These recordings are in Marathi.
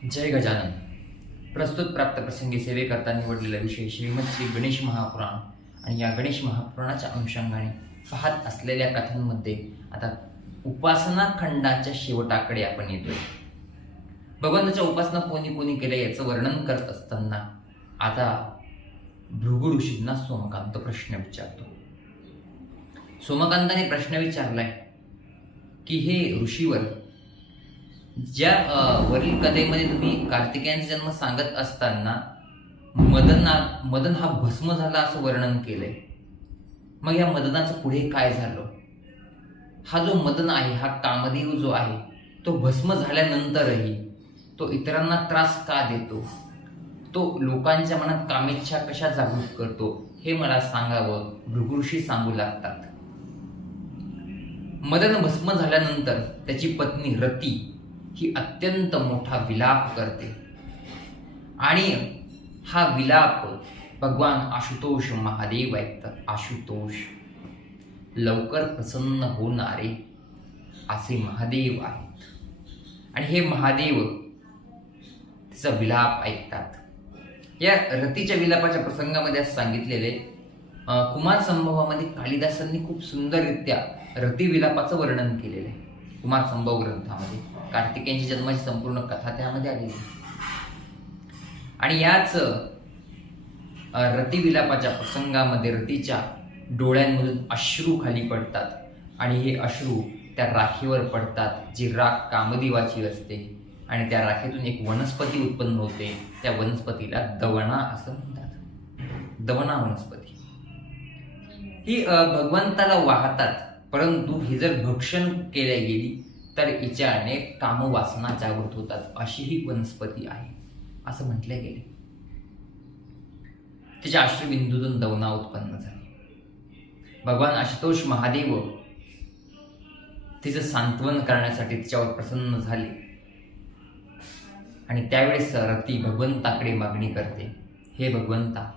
जय गजानन. प्रस्तुत प्राप्त प्रसंगी सेवेकरता निवडलेला विषय श्रीमद श्री गणेश महापुराण आणि या गणेश महापुराणाच्या अनुषंगाने पाहत असलेल्या कथांमध्ये आता उपासना खंडाच्या शेवटाकडे आपण येतोय. भगवंताच्या उपासना कोणी कोणी केल्या याचं वर्णन करत असताना आता भृगु ऋषींना सोमकांत प्रश्न विचारतो. सोमकांताने प्रश्न विचारलाय की हे ऋषीवर, ज्या वरील कथेमध्ये तुम्ही कार्तिकेयांचा जन्म सांगत असताना मदन हा भस्म झाला असं वर्णन केलंय, मग या मदनाचं पुढे काय झालं? हा जो मदन आहे, हा कामदेव जो आहे, तो भस्म झाल्यानंतरही तो इतरांना त्रास का देतो? तो लोकांच्या मनात कामेच्छा कशा जागृत करतो हे मला सांगावं, भृगुऋषी सांगू लागतात. मदन भस्म झाल्यानंतर त्याची पत्नी रती ही अत्यंत मोठा विलाप करते आणि हा विलाप भगवान आशुतोष महादेव ऐकतात. आशुतोष, लवकर प्रसन्न होणारे असे महादेव आहेत आणि हे महादेव तिचा विलाप ऐकतात. या रतीच्या विलापाच्या प्रसंगामध्ये असं सांगितलेले, कुमार संभवामध्ये कालिदासांनी खूप सुंदररित्या रती विलापाचं वर्णन केलेलं आहे. कुमार संभव ग्रंथामध्ये कार्तिकेयांच्या जन्माची संपूर्ण कथा त्यामध्ये आलेली आहे. आणि याच रती विलापाच्या प्रसंगामध्ये रतीच्या डोळ्यांमधून अश्रू खाली पडतात आणि हे अश्रू त्या राखीवर पडतात, जी राख कामदेवाची असते आणि त्या राखेतून एक वनस्पती उत्पन्न होते. त्या वनस्पतीला दवना असं म्हणतात. दवना वनस्पती ही भगवंताला वाहतात, परंतु ही जर भक्षण केल्या गेली तर हिच्याने कामवासना जागृत होतात, अशी ही वनस्पती आहे असं म्हटले गेले. तिच्या अश्रुबिंदूतून दवना उत्पन्न झाली. भगवान आशुतोष महादेव तिचं सांत्वन करण्यासाठी तिच्यावर प्रसन्न झाले आणि त्यावेळेस रती भगवंताकडे मागणी करते, हे भगवंता,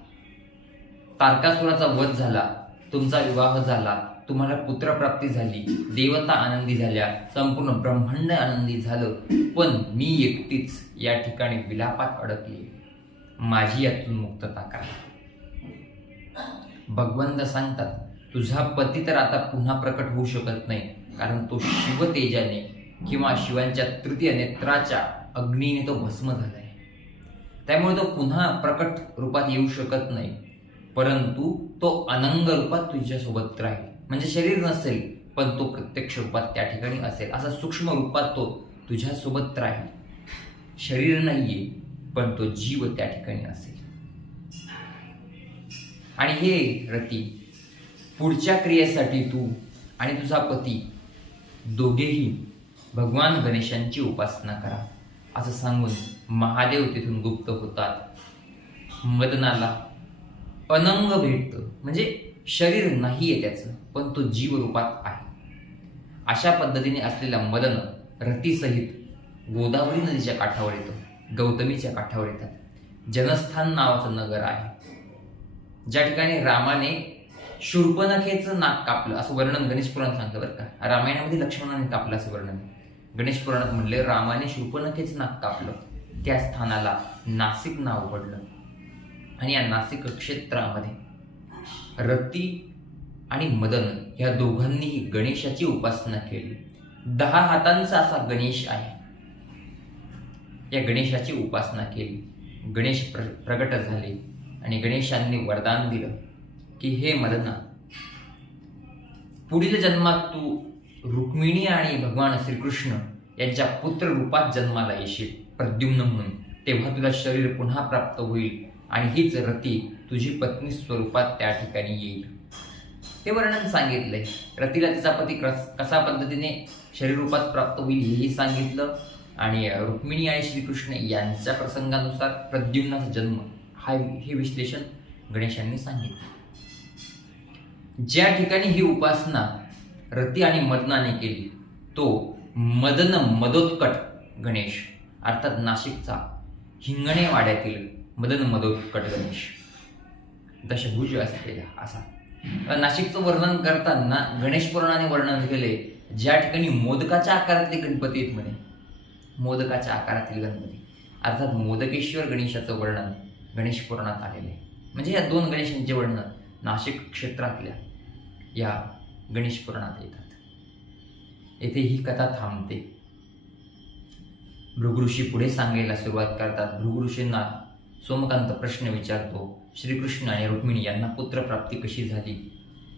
तारकासुराचा वध झाला, तुमचा विवाह झाला, तुम्हाला पुत्रप्राप्ती झाली, देवता आनंदी झाल्या, संपूर्ण ब्रह्मांड आनंदी झालं, पण मी एकटीच या ठिकाणी विलापात अडकली. माझी यातून मुक्तता करा. भगवंत सांगतात, तुझा पती तर आता पुन्हा प्रकट होऊ शकत नाही, कारण तो शिवतेजाने किंवा शिवांच्या तृतीय नेत्राच्या अग्नीने तो भस्म झालाय. त्यामुळे तो पुन्हा प्रकट रूपात येऊ शकत नाही, परंतु तो अनंग रूपात तुझ्यासोबत राहील. म्हणजे शरीर नसेल, पण तो प्रत्यक्ष रूपात त्या ठिकाणी असेल. असा सूक्ष्म रूपात तो तुझ्यासोबत राहील. शरीर नाहीये, पण तो जीव त्या ठिकाणी असेल. आणि हे रती, पुढच्या क्रियेसाठी तू आणि तुझा पती दोघेही भगवान गणेशांची उपासना करा असं सांगून महादेव तिथून गुप्त होतात. मदनाला अनंग भेटतं, म्हणजे शरीर नाहीये त्याचं, पण तो जीव रूपात आहे. अशा पद्धतीने असलेला मदन रतीसहित गोदावरी नदीच्या काठावर येतो, गौतमीच्या काठावर येतात. जनस्थान नावाचं नगर आहे, ज्या ठिकाणी रामाने शूर्पणखेचं नाक कापलं असं वर्णन गणेश पुराण सांगतं. बरं का, रामायणामध्ये लक्ष्मणाने कापलं असं वर्णन, गणेश पुराणात म्हणले रामाने शूर्पणखेचं नाक कापलं. त्या स्थानाला नाशिक नाव पडलं आणि या नाशिक क्षेत्रामध्ये रती आणि मदन या दोघांनीही गणेशाची उपासना केली. 10 हातांचा असा गणेश आहे. या गणेशाची उपासना केली. गणेश प्रगट झाले आणि गणेशांनी वरदान दिलं की हे मदना, पुढील जन्मात तू रुक्मिणी आणि भगवान श्रीकृष्ण यांच्या पुत्र रूपात जन्माला येशील, प्रद्युम्न म्हणून. तेव्हा तुला शरीर पुन्हा प्राप्त होईल आणि हीच रती तुझी पत्नी स्वरूपात त्या ठिकाणी येईल. हे वर्णन सांगितलंय. रतीला तिचा पती कसा पद्धतीने शरीर रूपात प्राप्त होईल हेही सांगितलं आणि रुक्मिणी आणि श्रीकृष्ण यांच्या प्रसंगानुसार प्रद्युम्नाचा जन्म हे विश्लेषण गणेशांनी सांगितलं. ज्या ठिकाणी ही उपासना रती आणि मदनाने केली तो मदन मदोत्कट गणेश, अर्थात नाशिकचा हिंगणे वाड्यातील मदन मदोत्कट गणेश, दशभुज असलेला असा. नाशिकचं वर्णन करताना गणेश पुराणाने वर्णन केले, ज्या ठिकाणी मोदकाच्या आकारातले गणपती आहेत म्हणे, मोदकाच्या आकारातील गणपती, अर्थात मोदकेश्वर गणेशाचं वर्णन गणेश पुराणात आलेलं आहे. म्हणजे या दोन गणेशांचे वर्णन नाशिक क्षेत्रातल्या या गणेश पुराणात येतात. येथे ही कथा थांबते. भृगुऋषी पुढे सांगायला सुरुवात करतात. भृगुऋषींना सोमकांत प्रश्न विचारतो, श्रीकृष्ण आणि रुक्मिणी यांना पुत्रप्राप्ती कशी झाली,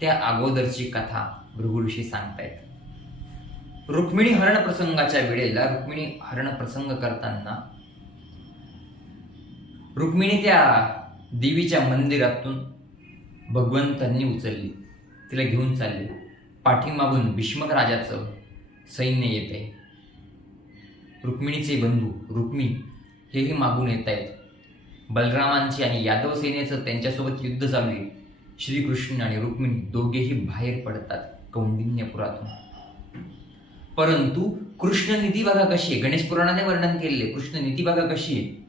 त्या अगोदरची कथा भृगुऋषी सांगतायत. रुक्मिणी हरण प्रसंगाच्या वेळेला रुक्मिणी हरण प्रसंग करताना रुक्मिणी त्या देवीच्या मंदिरातून भगवंतांनी उचलली, तिला घेऊन चालले. पाठीमागून भीष्मक राजाचं सैन्य येत आहे. रुक्मिणीचे बंधू रुक्मी हेही मागून येत आहेत. बलरामांची आणि यादव सेनेचं त्यांच्यासोबत युद्ध चालू आहे. श्रीकृष्ण आणि रुक्मिणी दोघेही बाहेर पडतात कौंडिन्यपुरातून. परंतु कृष्ण नीती बघा कशी आहे. गणेश पुराणाने वर्णन केलेले कृष्ण नीती बघा कशी आहे.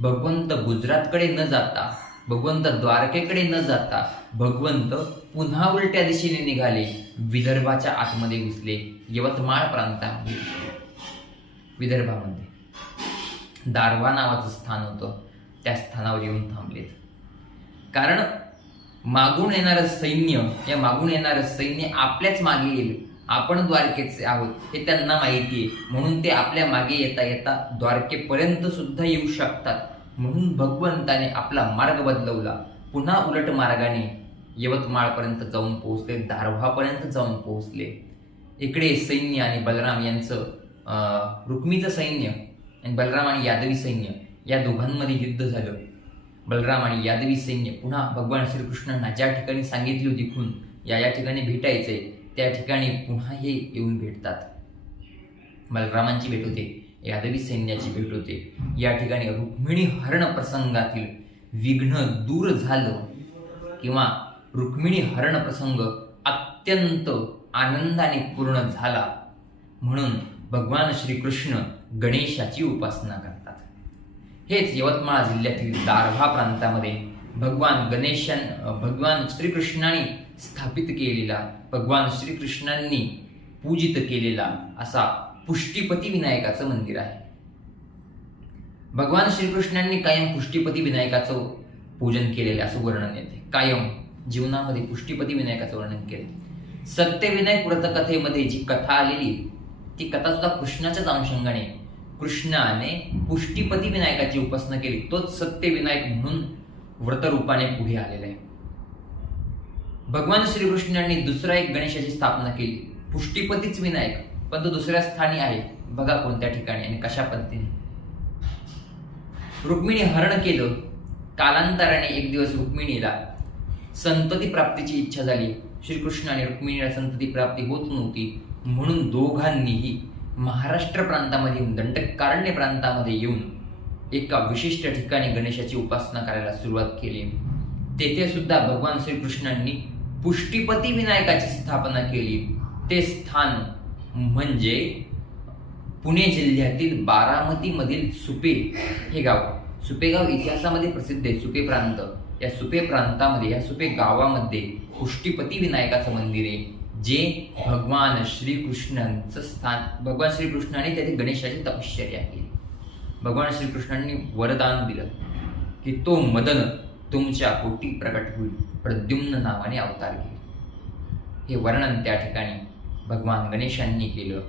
भगवंत गुजरातकडे न जाता, भगवंत द्वारकेकडे न जाता भगवंत पुन्हा उलट्या दिशेने निघाले. विदर्भाच्या आतमध्ये घुसले, यवतमाळ प्रांतामध्ये घुसले. विदर्भामध्ये दारव्हा नावाचं स्थान होतं, त्या स्थानावर येऊन थांबलेत. कारण मागून येणारं सैन्य, या मागून येणारं सैन्य आपल्याच मागे येईल. आपण द्वारकेचे आहोत हे त्यांना माहिती आहे, म्हणून ते आपल्या मागे येता येता द्वारकेपर्यंत सुद्धा येऊ शकतात. म्हणून भगवंताने आपला मार्ग बदलवला. पुन्हा उलट मार्गाने यवतमाळपर्यंत जाऊन पोहोचले, दारव्हापर्यंत जाऊन पोहोचले. इकडे सैन्य आणि बलराम यांचं रुक्मीचं सैन्य आणि बलराम आणि यादवी सैन्य या दोघांमध्ये युद्ध झालं. बलराम आणि यादवी सैन्य पुन्हा भगवान श्रीकृष्णांना ज्या ठिकाणी सांगितली होती खून या ठिकाणी भेटायचे, त्या ठिकाणी पुन्हा हे येऊन भेटतात. बलरामांची भेट होते, यादवी सैन्याची भेट होते. या ठिकाणी रुक्मिणी हरण प्रसंगातील विघ्न दूर झालं किंवा रुक्मिणी हरण प्रसंग अत्यंत आनंदाने पूर्ण झाला. म्हणून भगवान श्रीकृष्ण गणेशाची उपासना करतात. हेच यवतमाळ जिल्ह्यातील दारव्हा प्रांतामध्ये भगवान श्रीकृष्णाने स्थापित केलेला, भगवान श्रीकृष्णांनी पूजित केलेला असा पुष्टीपती विनायकाचं मंदिर आहे. भगवान श्रीकृष्णांनी कायम पुष्टीपती विनायकाचं पूजन केलेलं असं वर्णन येते. कायम जीवनामध्ये पुष्टीपती विनायकाचं वर्णन केले. सत्यविनायक व्रतकथेमध्ये जी कथा आलेली ती कथा सुद्धा कृष्णाच्याच अनुषंगाने, कृष्णाने पुष्टीपती विनायकाची उपासना केली. तोच सत्यविनायक म्हणून व्रतरूपाने पुढे आलेला आहे. भगवान श्रीकृष्णांनी दुसरा एक गणेशाची स्थापना केली, पुष्टीपतीच विनायक, पण तो दुसऱ्या स्थानी आहे. बघा कोणत्या ठिकाणी आणि कशा पद्धतीने. रुक्मिणी हरण केलं. कालांतराने एक दिवस रुक्मिणीला संतती प्राप्तीची इच्छा झाली. श्रीकृष्ण आणि रुक्मिणीला संतती प्राप्ती होत नव्हती, म्हणून दोघांनीही महाराष्ट्र प्रांतामध्ये दंडकारण्य प्रांतामध्ये येऊन एका विशिष्ट ठिकाणी गणेशाची उपासना करायला सुरुवात केली. तेथे सुद्धा भगवान श्रीकृष्णांनी पुष्टीपती विनायकाची स्थापना केली. ते स्थान म्हणजे पुणे जिल्ह्यातील बारामतीमधील सुपे हे गाव. सुपे गाव इतिहासामध्ये प्रसिद्ध आहे. सुपे प्रांत, या सुपे प्रांतामध्ये, या सुपे गावामध्ये पुष्टीपती विनायकाचं मंदिर आहे, जे भगवान श्रीकृष्णांचं स्थान. भगवान श्रीकृष्णाने त्याची गणेशाची तपश्चर्या केली. भगवान श्रीकृष्णांनी वरदान दिलं की तो मदन तुमच्या पोटी प्रकट होईल, प्रद्युम्न नावाने अवतार घेईल. हे वर्णन त्या ठिकाणी भगवान गणेशांनी केलं.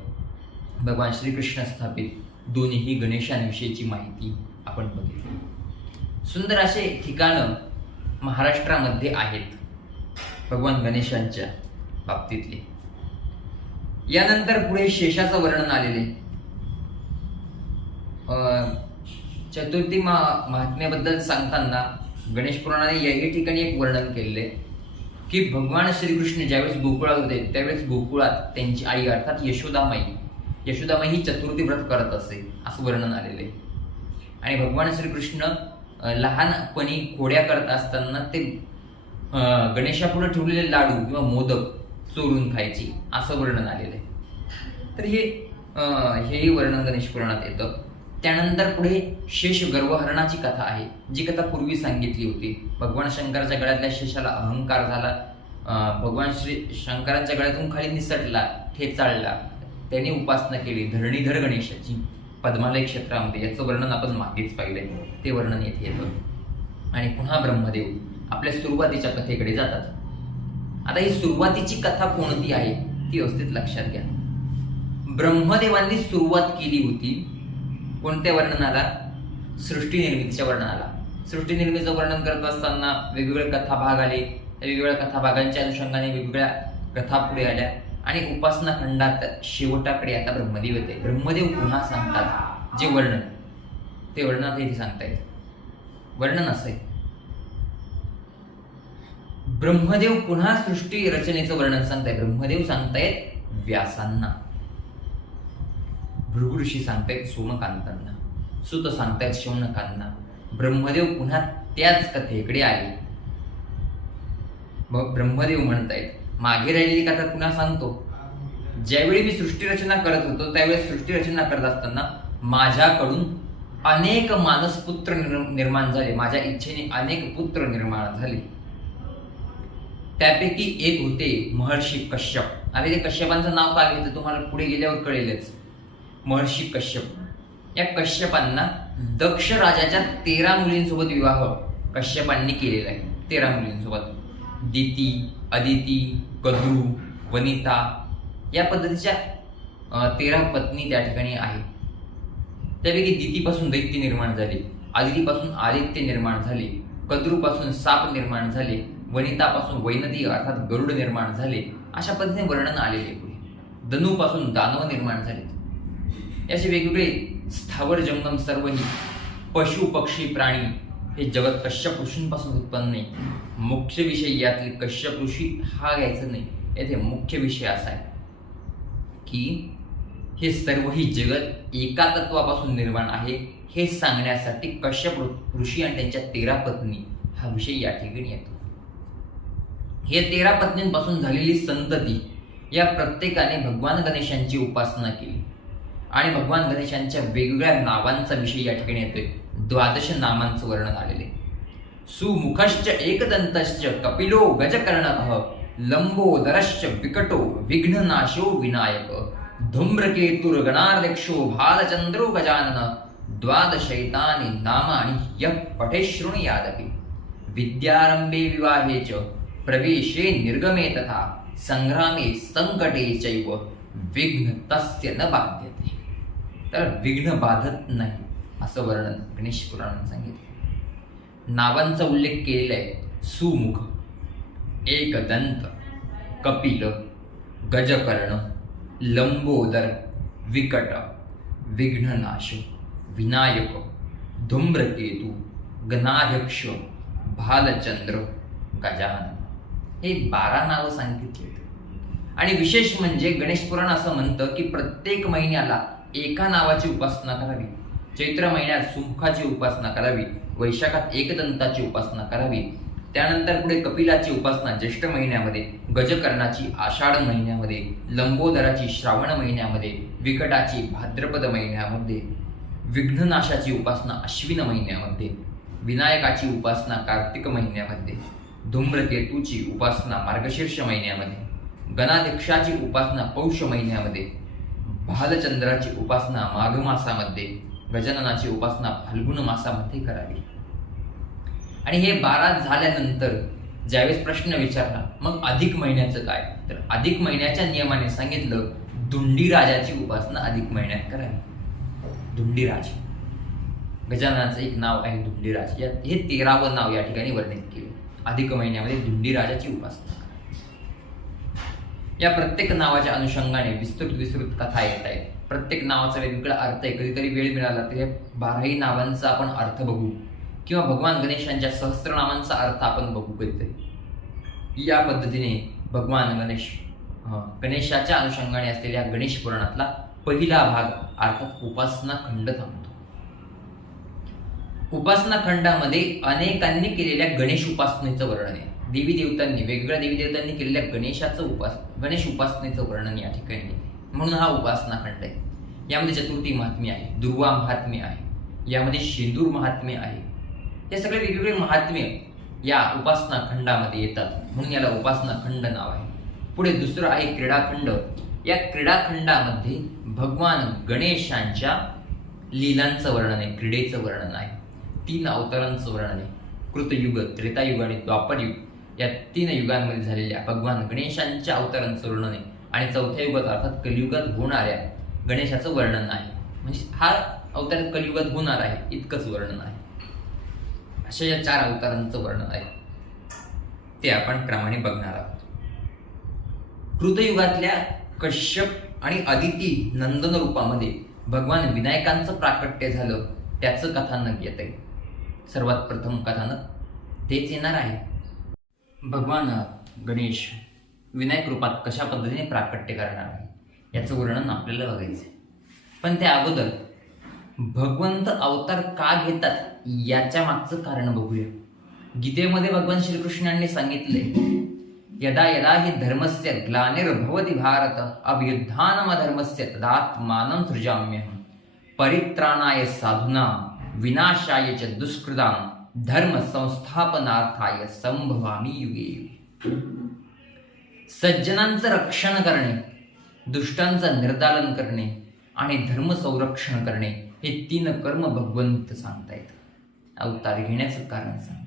भगवान श्रीकृष्ण स्थापित दोन्ही गणेशांविषयीची माहिती आपण बघितली. सुंदर असे ठिकाणं महाराष्ट्रामध्ये आहेत भगवान गणेशांच्या बाबतीतले. यानंतर पुढे शेषाचं वर्णन आलेले. चतुर्थी महात्म्याबद्दल सांगताना गणेश पुराणाने याही ठिकाणी एक वर्णन केलेले की भगवान श्रीकृष्ण ज्यावेळेस गोकुळात होते त्यावेळेस गोकुळात त्यांची आई अर्थात यशोदामाई ही चतुर्थी व्रत करत असे असं वर्णन आलेले. आणि भगवान श्रीकृष्ण लहानपणी खोड्या करत असताना ते गणेशापुढे ठेवलेले लाडू किंवा मोदक चोरून खायची असं वर्णन आलेलं आहे. तर हेही वर्णन गणेश पुराणात येतं. त्यानंतर पुढे शेष गर्वहरणाची कथा आहे, जी कथा पूर्वी सांगितली होती. भगवान शंकराच्या गळ्यातल्या शेषाला अहंकार झाला. भगवान श्री शंकरांच्या गळ्यातून खाली निसटला, ठेचाळला. त्याने उपासना केली धरणीधर गणेशाची. पद्मालय क्षेत्रामध्ये, याचं वर्णन आपण मागेच पाहिलंय, ते वर्णन येथे येतं. आणि पुन्हा ब्रह्मदेव आपल्या सुरुवातीच्या कथेकडे जातात. आता ही सुरुवातीची कथा कोणती आहे ती व्यवस्थित लक्षात घ्या. ब्रह्मदेवांनी सुरुवात केली होती कोणत्या वर्णनाला? सृष्टी निर्मितीच्या वर्णनाला. सृष्टी निर्मितीचं वर्णन करत असताना वेगवेगळे कथाभाग आले. त्या वेगवेगळ्या कथाभागांच्या अनुषंगाने वेगवेगळ्या कथा पुढे आल्या आणि उपासना खंडात शेवटाकडे आता ब्रह्मदेव येते. ब्रह्मदेव पुन्हा सांगतात जे वर्णन, ते वर्णनात इथे सांगतायत. वर्णन असं आहे, ब्रह्मदेव पुन्हा सृष्टी रचनेचं वर्णन सांगतायत. ब्रह्मदेव सांगतायत व्यासांना, भृगु ऋषी सांगतायत सोमकांतांना, सुत सांगतायत शौनकांना. ब्रह्मदेव पुन्हा त्याच कथेकडे आले. मग ब्रह्मदेव म्हणतायत मागे राहिलेली कथा पुन्हा सांगतो. ज्यावेळी मी सृष्टी रचना करत होतो त्यावेळी सृष्टी रचना करत असताना माझ्याकडून अनेक मानसपुत्र निर्माण झाले. माझ्या इच्छेने अनेक पुत्र निर्माण झाले. त्यापैकी एक होते महर्षी कश्यप. अरे ते कश्यपांचं नाव काय घेतं तुम्हाला पुढे गेल्यावर कळेलच. महर्षी कश्यप. या कश्यपांना दक्ष राजाच्या 13 मुलींसोबत विवाह कश्यपांनी केलेला आहे. 13 मुलींसोबत. दिती, अदिती, कद्रू, वनिता या पद्धतीच्या 13 पत्नी त्या ठिकाणी आहे. त्यापैकी दितीपासून दैत्य निर्माण झाले, अदितीपासून आदित्य निर्माण झाले, कद्रूपासून साप निर्माण झाले, वनितापासून वैनदी अर्थात गरुड निर्माण झाले. अशा पद्धतीने वर्णन आलेले पुढे. धनुपासून दानव निर्माण झाले. याचे वेगवेगळे स्थावर जंगम सर्वही पशु पक्षी प्राणी हे जगत कश्यप ऋषींपासून उत्पन्न नाही. मुख्य विषय यातले कश्यप ऋषी हा घ्यायचा नाही. येथे मुख्य विषय असा आहे की हे सर्वही जगत एका तत्वापासून निर्माण आहे हे सांगण्यासाठी कश्यप ऋषी आणि त्यांच्या 13 पत्नी हा विषय या ठिकाणी येतो. हे 13 पत्नींपासून झालेली संतती या प्रत्येकाने भगवान गणेशांची उपासना केली आणि भगवान गणेशांच्या वेगवेगळ्या नावांचा विषय या ठिकाणी येतोय. 12 नामांचं वर्णन आलेले. सुमुखश्च एकदंतश्च कपिलो गजकर्णकः लंबोदरश्च विकटो विघ्ननाशो विनायक धूम्रकेतुर्गणाध्यक्षो भालचंद्रो गजानन 12 नामानि यः पठे शृणुयादपि विद्यारंभे विवाहे च प्रवेशे निर्गमे तथा संग्रामे संकटे चैव विघ्न तस्य न बाध्यते. तर विघ्न बाधत नाही असं वर्णन गणेश पुराणात सांगितलं. नावांचा उल्लेख केलेला आहे. सुमुख, एकदंत, कपिल, गजकर्ण, लंबोदर, विकट, विघ्ननाश, विनायक, धूम्रकेतू, गणाध्यक्ष, भालचंद्र, गजानन हे 12 नावं सांगितली. आणि विशेष म्हणजे गणेश पुराण असं म्हणतं की प्रत्येक महिन्याला एका नावाची उपासना करावी. चैत्र महिन्यात सुमुखाची उपासना करावी, वैशाखात एकदंताची उपासना करावी, त्यानंतर पुढे कपिलाची उपासना ज्येष्ठ महिन्यामध्ये, गजकर्णाची आषाढ महिन्यामध्ये, लंबोदराची श्रावण महिन्यामध्ये, विकटाची भाद्रपद महिन्यामध्ये, विघ्ननाशाची उपासना अश्विन महिन्यामध्ये, विनायकाची उपासना कार्तिक महिन्यामध्ये, धूम्रकेतूची उपासना मार्गशीर्ष महिन्यामध्ये, गणाध्यक्षाची उपासना पौष महिन्यामध्ये, भालचंद्राची उपासना माघ मासामध्ये, गजाननाची उपासना फाल्गुन मासामध्ये करावी. आणि हे 12 झाल्यानंतर ज्यावेळेस प्रश्न विचारला मग अधिक महिन्याचं काय, तर अधिक महिन्याच्या नियमाने सांगितलं धुंडीराजाची उपासना अधिक महिन्यात करावी. धुंडीराज गजाननाचं एक नाव आहे धुंडीराज. हे 13वं नाव या ठिकाणी वर्णित केले. अधिक महिन्यामध्ये धुंडीराजाची उपासना. या प्रत्येक नावाच्या अनुषंगाने विस्तृत कथा येत आहेत. प्रत्येक नावाचा वेगवेगळा अर्थ आहे. कधीतरी वेळ मिळाला तर हे 12ही नावांचा आपण अर्थ बघू किंवा भगवान गणेशांच्या सहस्त्रनामांचा अर्थ आपण बघू कधीतरी. या पद्धतीने भगवान गणेशाच्या अनुषंगाने असलेल्या गणेश पुराणातला पहिला भाग अर्थात उपासना खंड थांबतो. उपासना खंडामध्ये अनेकांनी केलेल्या गणेश उपासनेचं वर्णन आहे. वेगवेगळ्या देवी देवतांनी केलेल्या गणेश उपासनेचं वर्णन या ठिकाणी आहे. म्हणून हा उपासना खंड आहे. यामध्ये चतुर्थी महात्म्य आहे, दुर्वा महात्म्य आहे, यामध्ये शेंदूर महात्म्य आहे. हे सगळे वेगवेगळे महात्म्य या उपासना खंडामध्ये येतात. म्हणून याला उपासना खंड नाव आहे. पुढे दुसरं आहे क्रीडाखंड. या क्रीडाखंडामध्ये भगवान गणेशांच्या लीलांचं वर्णन आहे, क्रीडेचं वर्णन आहे, 3 अवतारांचं वर्णन आहे. कृतयुग, त्रेतायुग आणि द्वापरयुग या 3 युगांमध्ये झालेल्या भगवान गणेशांच्या अवतारांचं वर्णन आहे. आणि 4थ्या युगात अर्थात कलियुगात होणाऱ्या गणेशाचं वर्णन आहे. म्हणजे हा अवतार कलियुगात होणार आहे इतकंच वर्णन आहे. अशा या 4 अवतारांचं वर्णन आहे, ते आपण क्रमाने बघणार आहोत. कृतयुगातल्या कश्यप आणि अदिती नंदन रूपामध्ये भगवान विनायकांचं प्राकट्य झालं, त्याचं कथानक येत आहे. सर्वात प्रथम कथानक तेच येणार आहे. भगवान गणेश विनायक रूपात कशा पद्धतीने प्राकट्य करणार आहे याचं वर्णन आपल्याला बघायचं. पण त्या अगोदर भगवंत अवतार का घेतात याच्या मागचं कारण बघूया. गीतेमध्ये भगवान श्रीकृष्णांनी सांगितले, यदा यदा हि धर्मस्य ग्लानिर्भवति भारत अभ्युत्थानमधर्मस्य तदात्मानं सृजाम्यहं परित्राणाय साधूनां विनाशाय च दुष्कृतां धर्म संस्थापनार्थाय संभवामि युगे युगे. सज्जनांचं रक्षण करणे, दुष्टांचं निर्दालन करणे आणि धर्म संरक्षण करणे हे 3 कर्म भगवंत सांगतायत. अवतार घेण्याचं कारण सांगतायत.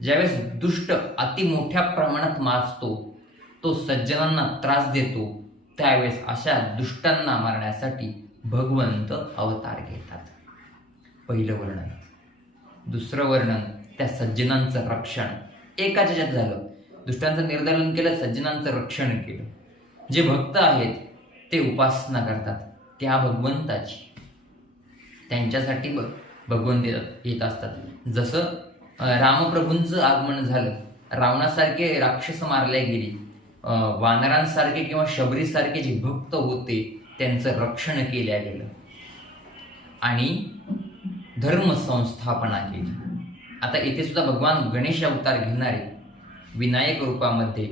ज्यावेळेस दुष्ट अति मोठ्या प्रमाणात माजतो, तो सज्जनांना त्रास देतो, त्यावेळेस अशा दुष्टांना मारण्यासाठी भगवंत अवतार घेतात. पहिलं वर्णन. दुसरं वर्णन त्या सज्जनांचं रक्षण. एकाच ह्याच्यात झालं, दुष्टांचं निर्दालन केलं, सज्जनांचं रक्षण केलं. जे भक्त आहेत ते उपासना करतात त्या भगवंताची, त्यांच्यासाठी भगवंत येत असतात. जसं रामप्रभूंचं आगमन झालं, रावणासारखे राक्षस मारले गेली, वानरांसारखे किंवा शबरीसारखे जे भक्त होते त्यांचं रक्षण केलं गेलं आणि धर्म संस्थापना केली. आता येथे सुद्धा भगवान गणेश अवतार घेणारे विनायक रूपामध्ये,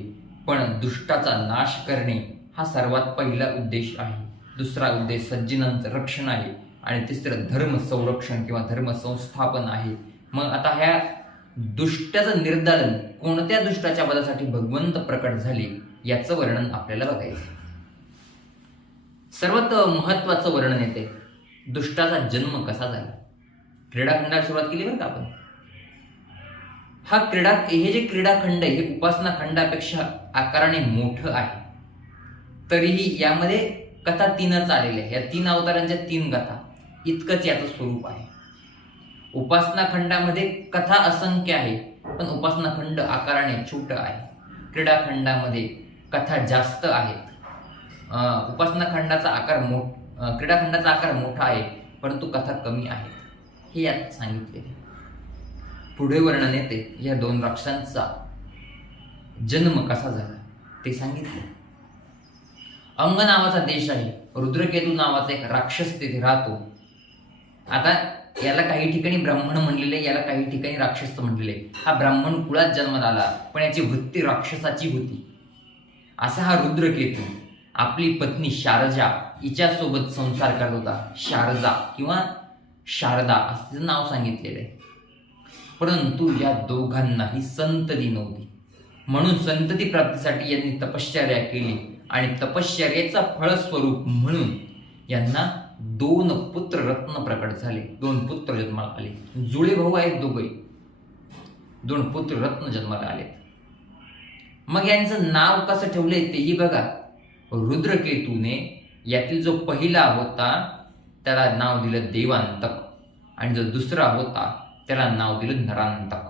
पण दुष्टाचा नाश करणे हा सर्वात पहिला उद्देश आहे. दुसरा उद्देश सज्जनांचं रक्षण आहे आणि तिसरं धर्म संरक्षण किंवा धर्म संस्थापन आहे. मग आता ह्या दुष्टाचं निर्दालन, कोणत्या दुष्टाच्या वधासाठी भगवंत प्रकट झाले याचं वर्णन आपल्याला बघायचं. सर्वात महत्वाचं वर्णन येते दुष्टाचा जन्म कसा झाला. क्रीडाखंडाला सुरुवात केली बरं का आपण. हे जे क्रीडाखंड आहे हे उपासना खंडापेक्षा आकाराने मोठं आहे. तरीही यामध्ये कथा 3च आलेल्या आहे. या 3 अवतारांच्या 3 कथा इतकंच याचं स्वरूप आहे. उपासना खंडामध्ये कथा असंख्य आहे, पण उपासना खंड आकाराने छोटं आहे. क्रीडाखंडामध्ये कथा जास्त आहेत. उपासना खंडाचा आकार क्रीडाखंडाचा आकार मोठा आहे, परंतु कथा कमी आहे, हे यात सांगितलेले. पुढे वर्णन येते या 2 राक्षसांचा जन्म कसा झाला ते सांगितले. अंग नावाचा देश आहे, रुद्रकेतू नावाचा एक राक्षस तिथे राहतो. आता याला काही ठिकाणी ब्राह्मण म्हणलेले, याला काही ठिकाणी राक्षस म्हणलेले. हा ब्राह्मण कुळात जन्माला आला, पण याची वृत्ती राक्षसाची होती. असा हा रुद्रकेतू आपली पत्नी शारजा हिच्यासोबत संसार करत होता. शारजा किंवा शारदा असं तिचं नाव सांगितलेलं आहे. परंतु या दोघांनाही संतती नव्हती, म्हणून संतती प्राप्तीसाठी यांनी तपश्चर्या केली आणि तपश्चर्याचा फळस्वरूप म्हणून यांना 2 पुत्र रत्न प्रकट झाले. 2 पुत्र जन्माला आले. जुळे भाऊ आहेत दोघे. 2 पुत्र रत्न जन्माला आले. मग यांचं नाव कसं ठेवलंय तेही बघा. रुद्रकेतूने यातील जो पहिला होता त्याला नाव दिलं देवांतक आणि जो दुसरा होता त्याला नाव दिलं नरांतक.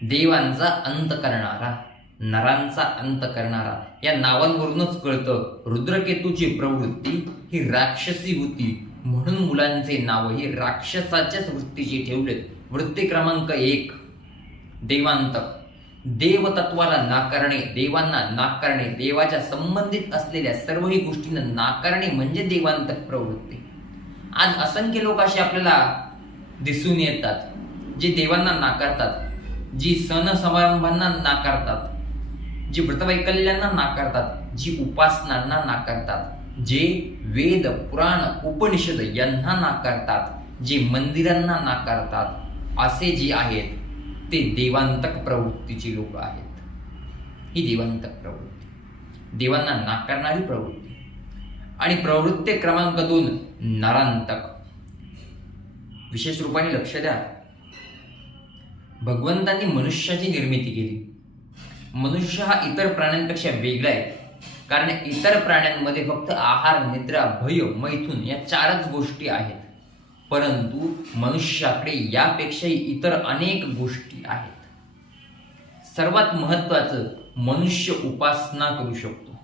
देवांचा अंत करणारा, नरांचा अंत करणारा, या नावांवरूनच कळतं रुद्रकेतूची प्रवृत्ती ही राक्षसी होती, म्हणून मुलांचे नाव ही राक्षसाच्याच वृत्तीची ठेवलेत. वृत्ती क्रमांक 1 देवांतक. देवतत्वाला नाकारणे, देवांना नाकारणे, देवाच्या संबंधित असलेल्या सर्वही गोष्टींना नाकारणे म्हणजे देवांतक प्रवृत्ती. आज असंख्य लोक असे आपल्याला दिसून येतात जे देवांना नाकारतात, जी सण समारंभांना नाकारतात, जी व्रतवैकल्यांना नाकारतात, जी उपासनांना नाकारतात, जे वेद पुराण उपनिषद यांना नाकारतात, जे मंदिरांना नाकारतात, असे जे आहेत ते देवांतक प्रवृत्तीची लोक आहेत. ही देवांतक प्रवृत्ती, देवांना नाकारणारी प्रवृत्ती. आणि प्रवृत्ती क्रमांक 2 नरांतक. विशेष रूपाने लक्ष द्या, भगवंतांनी मनुष्याची निर्मिती केली. मनुष्य हा इतर प्राण्यांपेक्षा वेगळा आहे, कारण इतर प्राण्यांमध्ये फक्त आहार, निद्रा, भय, मैथुन या 4च गोष्टी आहेत. परंतु मनुष्याकडे यापेक्षाही इतर अनेक गोष्टी आहेत. सर्वात महत्वाचं, मनुष्य उपासना करू शकतो.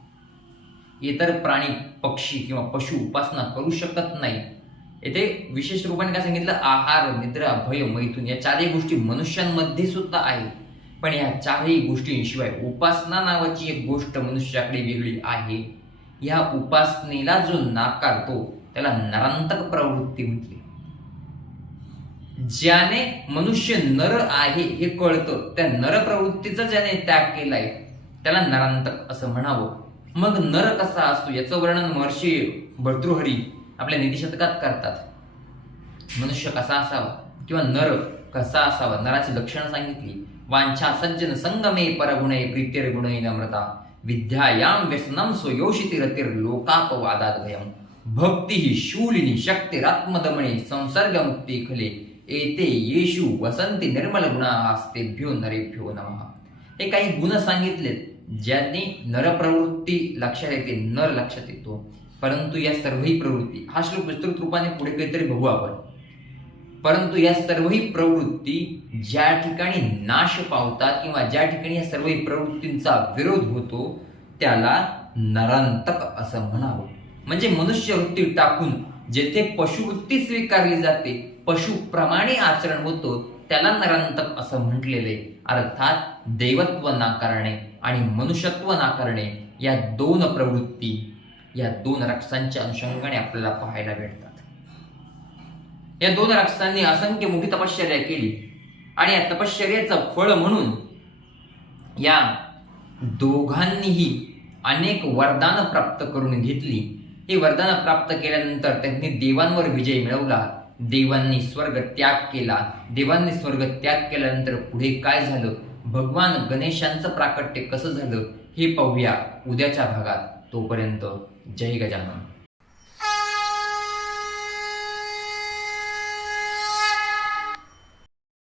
इतर प्राणी, पक्षी किंवा पशु उपासना करू शकत नाही. येथे विशेष रूपाने काय सांगितलं, आहार, निद्रा, भय, मैथुन या 4ही गोष्टी मनुष्यांमध्ये सुद्धा आहेत. पण या 4ही गोष्टींशिवाय उपासना नावाची एक गोष्ट मनुष्याकडे वेगळी आहे. या उपासनेला जो नाकारतो त्याला नरांतक प्रवृत्ती म्हटली. ज्याने मनुष्य नर आहे हे कळतं, त्या नर प्रवृत्तीचा ज्याने त्याग केलाय त्याला नरांतक असं म्हणावं. मग नर कसा असतो याचं वर्णन महर्षी भर्तृहरी आपल्या नीतिशतकात करतात. मनुष्य कसा असावा किंवा नर कसा असावा, नराची लक्षणं सांगितली. वांछा सज्जन संगमे परगुणे प्रीतिर गुणे नम्रता विद्यायाम व्यसनम स्वयोषिती रतिर लोकापवादात भयम भक्ती ही शूलिनी शक्तिरात्मदमणे संसर्ग मुक्ती खले एते येशु वसंती निर्मल गुणा आस्तेभ्यो नरेभ्यो नमः. हे काही गुण सांगितलेत ज्यांनी नरप्रवृत्ती लक्षात येते, नर लक्षात येतो. परंतु या सर्वही प्रवृत्ती, हा श्लोक विस्तृत रूपाने पुढे काहीतरी बघू आपण. परंतु या सर्वही प्रवृत्ती ज्या ठिकाणी नाश पावतात किंवा ज्या ठिकाणी या सर्वही प्रवृत्तींचा विरोध होतो त्याला नरांतक असं म्हणावं. म्हणजे मनुष्यवृत्ती टाकून जेथे पशुवृत्ती स्वीकारली जाते, पशुप्रमाणे आचरण होतं, त्याला नरांतक असं म्हटलेले. अर्थात देवत्व नाकारणे आणि मनुष्यत्व नाकारणे या 2 प्रवृत्ती, या 2 राक्षसांच्या अनुषंगाने आपल्याला पाहायला भेटतात. या 2 राक्षसांनी असंख्य मोठी तपश्चर्या केली आणि या तपश्चर्याचं फळ म्हणून या दोघांनीही अनेक वरदान प्राप्त करून घेतली. ही वरदान प्राप्त केल्यानंतर त्यांनी देवांवर विजय मिळवला. देवांनी स्वर्ग त्याग केला. देवांनी स्वर्ग त्याग केल्यानंतर पुढे काय झालं, भगवान गणेशांचं प्राकट्य कसं झालं हे पाहूया उद्याच्या भागात. तोपर्यंत जय गजानन.